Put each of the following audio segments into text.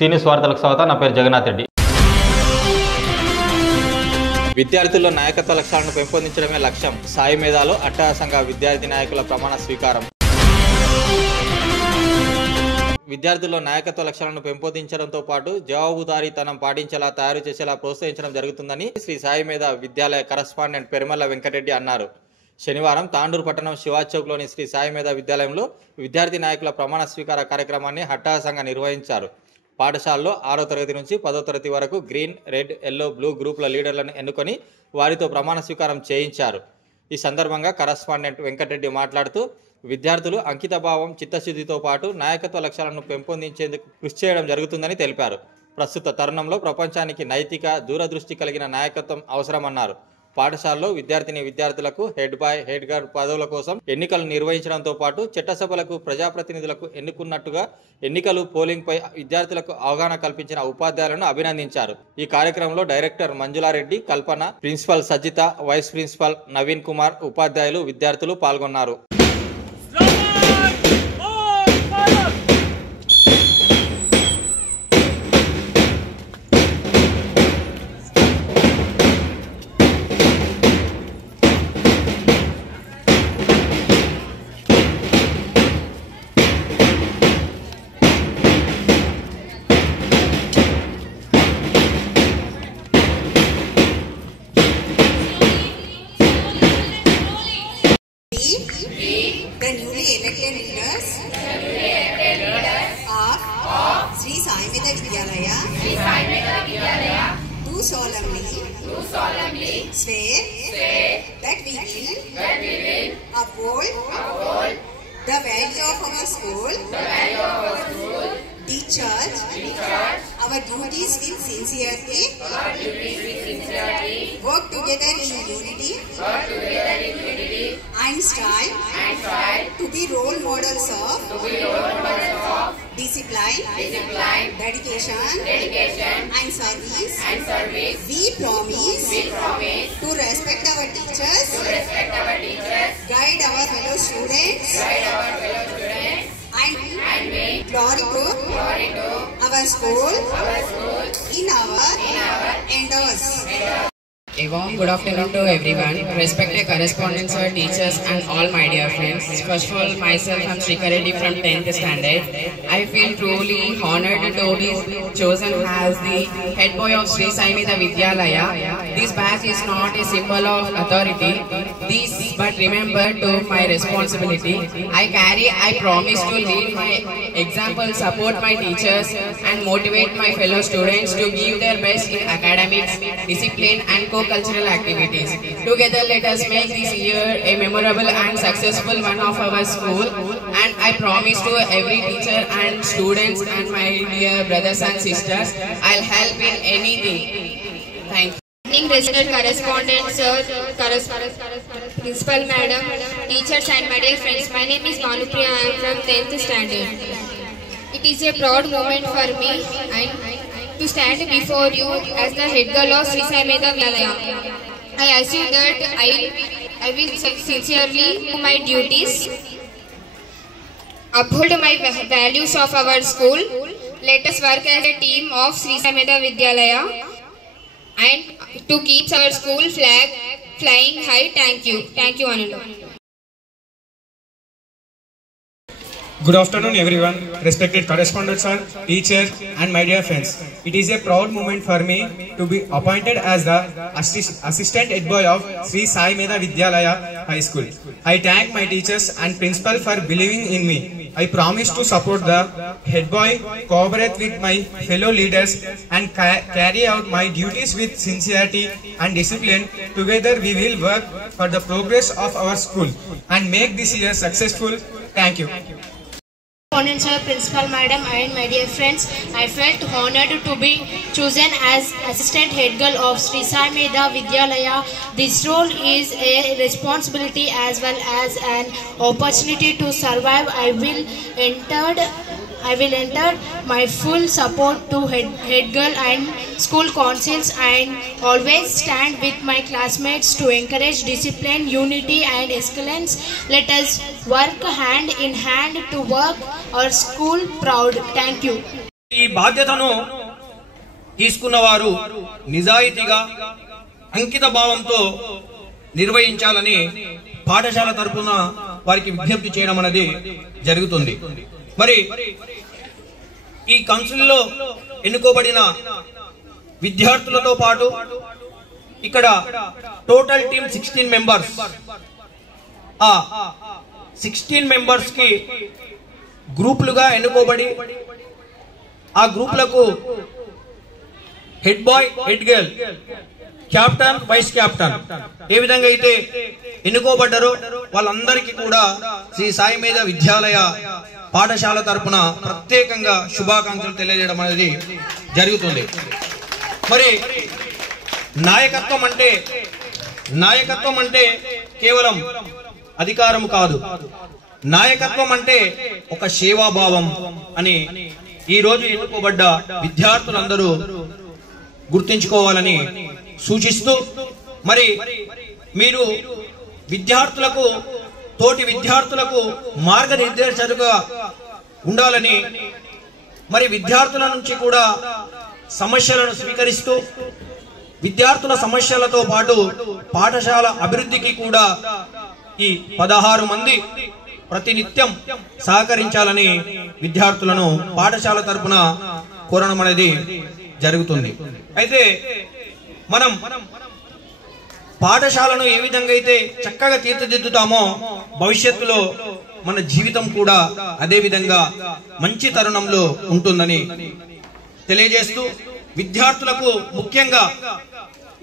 సీనియస్ వార్తలకు స్వాగతం. నా పేరు జగన్నాథ్ రెడ్డి. విద్యార్థుల్లో నాయకత్వ లక్ష్యాలను పెంపొందించడమే లక్ష్యం. సాయి మేధాలో అట్టహాసంగా విద్యార్థి నాయకుల ప్రమాణ స్వీకారం. విద్యార్థుల్లో నాయకత్వ లక్ష్యాలను పెంపొందించడంతో పాటు జవాబుదారీతనం పాటించేలా తయారు చేసేలా ప్రోత్సహించడం జరుగుతుందని శ్రీ సాయి మేధా విద్యాలయ కరస్పాండెంట్ పెరుమల్ల వెంకటరెడ్డి అన్నారు. శనివారం తాండూరు పట్టణం శివాజ్ చౌక్లోని శ్రీ సాయి మేధా విద్యాలయంలో విద్యార్థి నాయకుల ప్రమాణ స్వీకార కార్యక్రమాన్ని అట్టహాసంగా నిర్వహించారు. పాఠశాలలో 6వ తరగతి నుంచి 10వ తరగతి వరకు గ్రీన్, రెడ్, ఎల్లో, బ్లూ గ్రూపుల లీడర్లను ఎన్నుకొని వారితో ప్రమాణ స్వీకారం చేయించారు. ఈ సందర్భంగా కరస్పాండెంట్ వెంకటరెడ్డి మాట్లాడుతూ విద్యార్థులు అంకితభావం, చిత్తశుద్ధితో పాటు నాయకత్వ లక్ష్యాలను పెంపొందించేందుకు కృషి చేయడం జరుగుతుందని తెలిపారు. ప్రస్తుత తరుణంలో ప్రపంచానికి నైతిక, దూరదృష్టి కలిగిన నాయకత్వం అవసరమన్నారు. పాఠశాలలో విద్యార్థులకు హెడ్ బాయ్, హెడ్ గర్ల్ పదవుల కోసం ఎన్నికలు నిర్వహించడంతో పాటు చట్టసభలకు ప్రజాప్రతినిధులకు ఎన్నుకున్నట్టుగా ఎన్నికలు, పోలింగ్ పై విద్యార్థులకు అవగాహన కల్పించిన ఉపాధ్యాయులను అభినందించారు. ఈ కార్యక్రమంలో director Manjula Reddy, Kalpana, principal Sajitha, vice principal Naveen Kumar, ఉపాధ్యాయులు, విద్యార్థులు పాల్గొన్నారు. The newly elected leaders of Sri Sai Medha Vidyalaya do solemnly swear that we will uphold the value of our school, discharge our duties with sincerity, work together in unity, and strive to be role models of discipline, dedication, and service. We promise to respect our teachers, guide our fellow students, and glory to our school in our endeavors. A warm good afternoon to everyone, respected correspondents, our teachers and all my dear friends. First of all, myself, I'm Shrika Reddy from 10th standard. I feel truly honored to be chosen as the head boy of Sri Sai Medha Vidyalaya. This badge is not a symbol of authority, but remember to my responsibility. I promise to lead my example, support my teachers and motivate my fellow students to give their best in academics, discipline and co-cultural activities. Together let us make this year a memorable and successful one of our school, and I promise to every teacher and students and my dear brothers and sisters, I'll help in anything. Thank you. Resident correspondent sir, principal madam, teachers and my dear friends. My name is Manupriya. I am from 10th standard. It is a proud moment for me and to stand before you as the head girl of Sri Sai Medha Vidyalaya. I assume that I will sincerely do my duties, uphold my values of our school. Let us work as a team of Sri Sai Medha Vidyalaya and to keep our school flag flying high. Thank you, Anulu. Good afternoon everyone, respected correspondents, teachers and my dear friends. It is a proud moment for me to be appointed as the assistant head boy of Sri Sai Medha Vidyalaya High School. I thank my teachers and principal for believing in me. I promise to support the head boy, cooperate with my fellow leaders and carry out my duties with sincerity and discipline. Together we will work for the progress of our school and make this year successful. Thank you. Sir, principal madam and my dear friends, I felt honored to be chosen as assistant head girl of Sri Sai Medha Vidyalaya. This role is a responsibility as well as an opportunity to survive. I will enter my full support to head girl and school councils and always stand with my classmates to encourage discipline, unity and excellence. Let us work hand in hand to work our school proud. Thank you. ఈ బాధ్యతను తీసుకున్నవారు నిజాయితీగా అంకిత భావంతో నిర్వహించాలని పాఠశాల తరపున వారికి విజ్ఞప్తి చేయడం అనేది జరుగుతుంది. మరి ఈ కౌన్సిల్లో ఎన్నుకోబడిన విద్యార్థులతో పాటు ఇక్కడ టోటల్ టీమ్ 16 మెంబర్స్. ఆ 16 మెంబర్స్ కి గ్రూపులుగా ఎన్నుకోబడి ఆ గ్రూపులకు head boy, head girl, captain, vice captain ఏ విధంగా అయితే ఎన్నుకోబడ్డారో వాళ్ళందరికీ కూడా శ్రీ సాయి మేధ విద్యాలయ పాఠశాల తరపున ప్రత్యేకంగా శుభాకాంక్షలు తెలియజేయడం అనేది జరుగుతుంది. మరి నాయకత్వం అంటే కేవలం అధికారం కాదు. నాయకత్వం అంటే ఒక సేవాభావం అని ఈ రోజు ఎన్నుకోబడ్డ విద్యార్థులందరూ గుర్తించుకోవాలని సూచిస్తూ, మరి మీరు విద్యార్థులకు, తోటి విద్యార్థులకు మార్గనిర్దేశకులుగా ఉండాలని, మరి విద్యార్థుల నుంచి కూడా సమస్యలను స్వీకరిస్తూ విద్యార్థుల సమస్యలతో పాటు పాఠశాల అభివృద్ధికి కూడా ఈ 16 మంది ప్రతినిత్యం సహకరించాలని విద్యార్థులను పాఠశాల తరపున కోరడం అనేది జరుగుతుంది. అయితే మనం పాఠశాలను ఏ విధంగా అయితే చక్కగా తీర్చిదిద్దుతామో భవిష్యత్తులో మన జీవితం కూడా అదే విధంగా మంచి తరుణంలో ఉంటుందని తెలియజేస్తూ, విద్యార్థులకు ముఖ్యంగా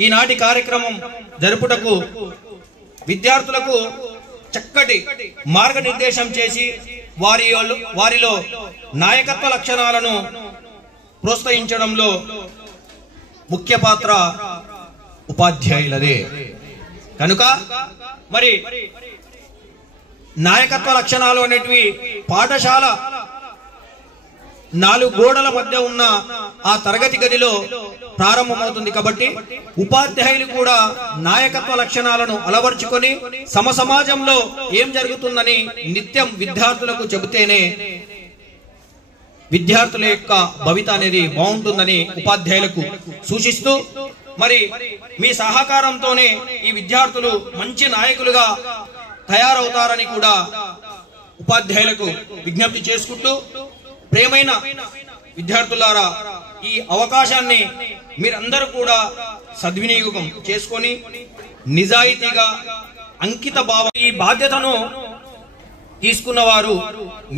ఈనాటి కార్యక్రమం జరుపుటకు విద్యార్థులకు చక్కటి మార్గనిర్దేశం చేసి వారిలో నాయకత్వ లక్షణాలను ప్రోత్సహించడంలో ముఖ్య పాత్ర ఉపాధ్యాయులదే. కనుక మరి నాయకత్వ లక్షణాలు అనేటివి పాఠశాల 4 గోడల మధ్య ఉన్న ఆ తరగతి గదిలో ప్రారంభమవుతుంది. కాబట్టి ఉపాధ్యాయులు కూడా నాయకత్వ లక్షణాలను అలవర్చుకొని సమాజంలో ఏం జరుగుతుందని నిత్యం విద్యార్థులకు చెబితేనే విద్యార్థుల యొక్క భవిత అనేది బాగుంటుందని ఉపాధ్యాయులకు సూచిస్తూ, మరి మీ సహకారంతోనే ఈ విద్యార్థులు మంచి నాయకులుగా తయారవుతారని కూడా ఉపాధ్యాయులకు విజ్ఞప్తి చేసుకుంటూ, ప్రియమైన విద్యార్థులారా, ఈ అవకాశాన్ని మీరందరూ కూడా సద్వినియోగం చేసుకొని నిజాయితీగా అంకిత భావం, ఈ బాధ్యతను తీసుకున్నవారు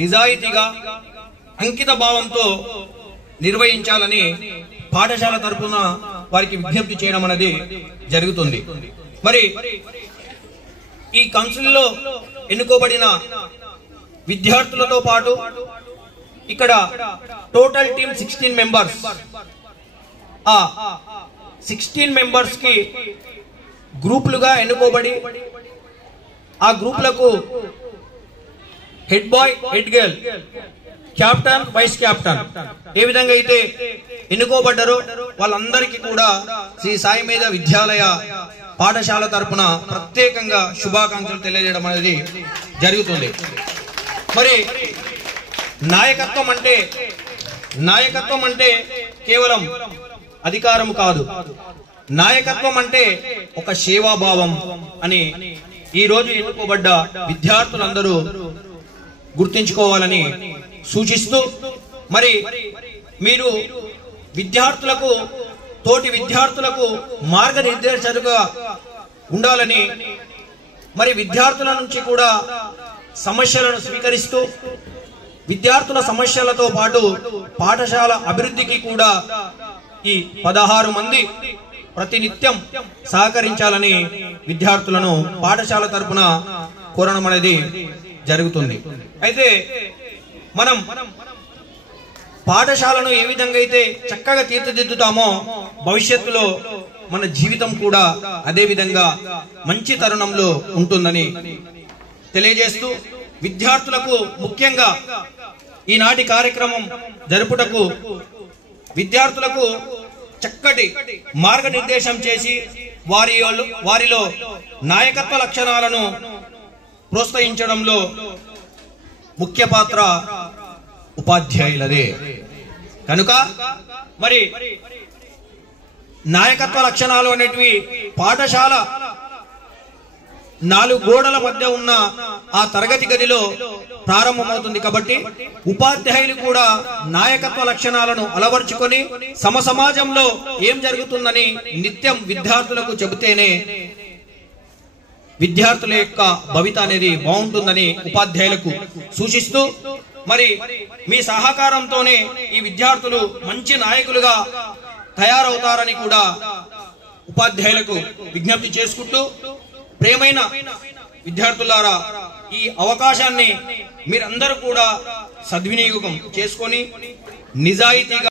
నిజాయితీగా అంకిత భావంతో నిర్వహించాలని పాఠశాల తరపున వారికి విజ్ఞప్తి చేయడం అనేది జరుగుతుంది. మరి ఈ కౌన్సిల్లో ఎన్నుకోబడిన విద్యార్థులతో పాటు ఇక్కడ టోటల్ టీమ్ 16 మెంబర్స్. ఆ 16 మెంబర్స్ కి గ్రూపులుగా ఎన్నుకోబడి ఆ గ్రూపులకు head boy, head girl, captain, vice captain ఏ విధంగా అయితే ఎన్నుకోబడ్డారో వాళ్ళందరికీ కూడా శ్రీ సాయి మేధ విద్యాలయ పాఠశాల తరపున ప్రత్యేకంగా శుభాకాంక్షలు తెలియజేయడం అనేది జరుగుతుంది. మరి నాయకత్వం అంటే కేవలం అధికారం కాదు. నాయకత్వం అంటే ఒక సేవాభావం అని ఈ రోజు ఎన్నుకోబడ్డ విద్యార్థులందరూ గుర్తించుకోవాలని సూచిస్తూ, మరి మీరు విద్యార్థులకు, తోటి విద్యార్థులకు మార్గనిర్దేశకులుగా ఉండాలని, మరి విద్యార్థుల నుంచి కూడా సమస్యలను స్వీకరిస్తూ విద్యార్థుల సమస్యలతో పాటు పాఠశాల అభివృద్ధికి కూడా ఈ 16 మంది ప్రతినిత్యం సహకరించాలని విద్యార్థులను పాఠశాల తరపున కోరడం అనేది జరుగుతుంది. అయితే మనం పాఠశాలను ఏ విధంగా అయితే చక్కగా తీర్చిదిద్దుతామో భవిష్యత్తులో మన జీవితం కూడా అదే విధంగా మంచి తరుణంలో ఉంటుందని తెలియజేస్తూ, విద్యార్థులకు ముఖ్యంగా ఈనాటి కార్యక్రమం జరుపుటకు విద్యార్థులకు చక్కటి మార్గనిర్దేశం చేసి వారిలో నాయకత్వ లక్షణాలను ప్రోత్సహించడంలో ముఖ్య పాత్ర ఉపాధ్యాయులదే. కనుక మరి నాయకత్వ లక్షణాలు అనేటివి పాఠశాల 4 గోడల మధ్య ఉన్న ఆ తరగతి గదిలో ప్రారంభమవుతుంది. కాబట్టి ఉపాధ్యాయులు కూడా నాయకత్వ లక్షణాలను అలవర్చుకొని సమాజంలో ఏం జరుగుతుందని నిత్యం విద్యార్థులకు చెబితేనే విద్యార్థుల యొక్క భవిత అనేది బాగుంటుందని ఉపాధ్యాయులకు సూచిస్తూ, మరి మీ సహకారంతోనే ఈ విద్యార్థులు మంచి నాయకులుగా తయారవుతారని కూడా ఉపాధ్యాయులకు విజ్ఞప్తి చేసుకుంటూ, ప్రేమైన విద్యార్థులారా, ఈ అవకాశాన్ని మీరందరూ కూడా సద్వినియోగం చేసుకొని నిజాయితీగా